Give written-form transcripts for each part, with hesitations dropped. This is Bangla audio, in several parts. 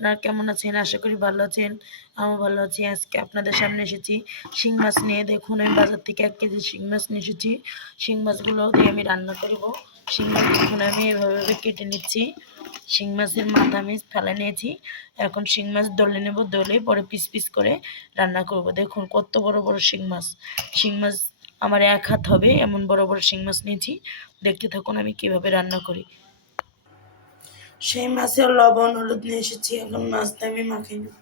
আপনারা কেমন আছেন? আশা করি ভালো আছেন। আমিও ভালো আছি। আজকে আপনাদের সামনে এসেছি শিং মাছ নিয়ে। দেখুন আমি বাজার থেকে ১ কেজি শিং মাছ নিয়ে এসেছি। শিং মাছগুলো দিয়ে আমি রান্না করব। শিং মাছ দেখুন আমি এভাবে কেটে নিচ্ছি। শিং মাছের মাথা আমি ফেলে নিয়েছি। এখন শিং মাছ দলে নেব, দলে পরে পিস পিস করে রান্না করব। দেখুন কত বড় বড় শিং মাছ। শিং মাছ আমার ১ হাত হবে এমন বড় বড় শিং মাছ নিয়েছি। দেখতে থাকুন আমি কিভাবে রান্না করি। সেই মাছের লবণ হলুদ নিয়ে এসেছি। এখন মাছটা আমি মাখিয়ে নেব।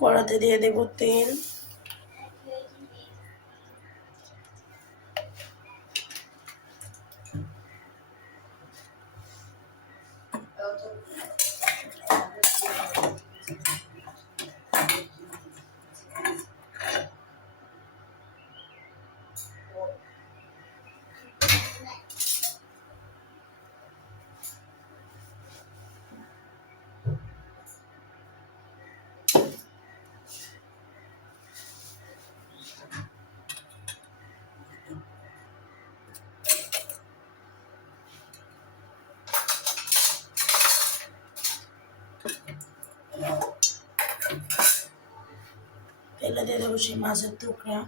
কড়াতে দিয়ে দেব তেল। তেলে দিয়ে দেবো সেই মাছের টুকরা।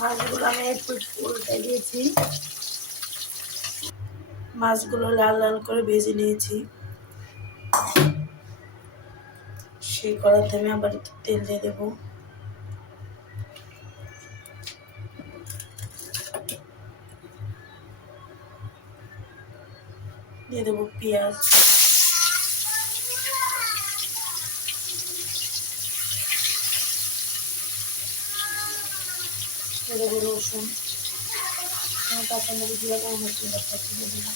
মাছগুলো আমি একটু উল্টে দিয়েছি। মাছগুলো লাল লাল করে ভেজে নিয়েছি। সেই কড়াতে আমি আবার একটু তেল দিয়ে দেবো। দিয়ে দেবো পেঁয়াজ, দিয়ে দেবো রসুন, কাঁচামরিচ দিয়ে দেবো, মশলা দিয়ে দেবো।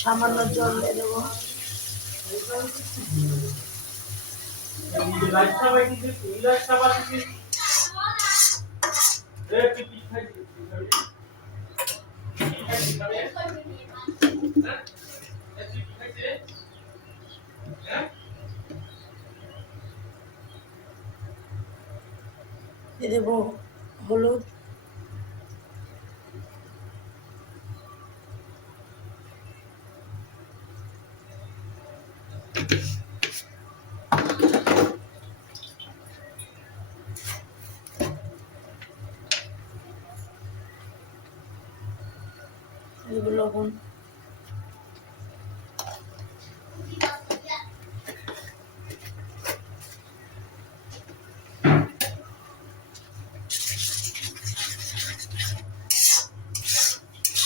সামান্য জল দিয়ে দেবো। দিয়ে দেবো হলুদ, দেবো লবণ,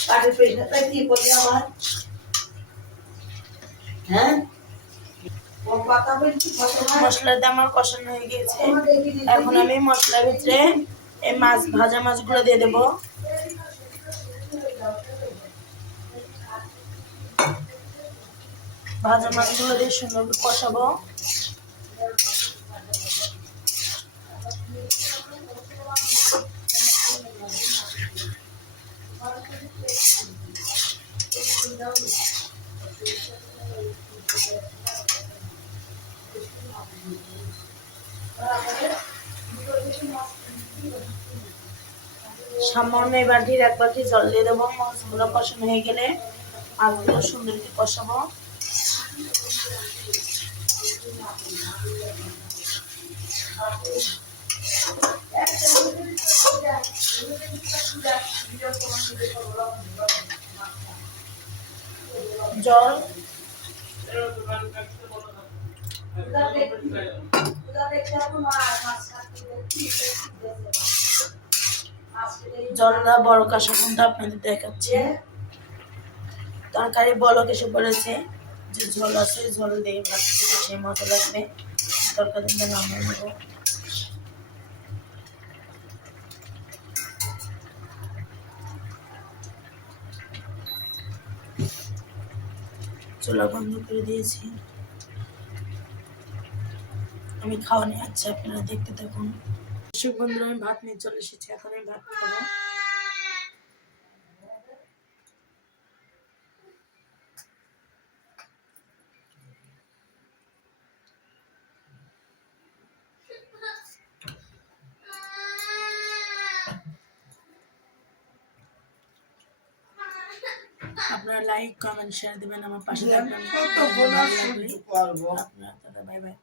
কাঠের পেশাটা কি করলে আমার হ্যাঁ মশলাটা আমার কষানো হয়ে গিয়েছে। এখন আমি মশলার ভিতরে এই মাছ ভাজা মাছগুলো দিয়ে দেবো। ভাজা মাছগুলো দিয়ে সুন্দর কষাবো। সামান্য এই বাটির এক বাটি জল দিয়ে দেবো। মাছগুলো কষানো হয়ে গেলে মাছগুলো সুন্দর করে কষাবো। জল জলটা বড় কাশা পর্যন্ত আপনাদের দেখাচ্ছি। তরকারি বলক এসে পড়েছে, যে ঝোল আছে ঝোল দিয়ে ভাত খেতে সে মজা লাগবে। তরকারি নামিয়ে নেব। চুলা বন্ধ করে দিয়েছি। আমি খাওয়া নিয়ে আছি, আপনারা দেখতে থাকুন। দর্শক বন্ধুরা, আমি ভাত নিয়ে চলে এসেছি। এখন আমি ভাত খাবো। আপনারা লাইক কমেন্ট শেয়ার দিবেন, আমার পাশে থাকবেন। আপনারা বাই বাই।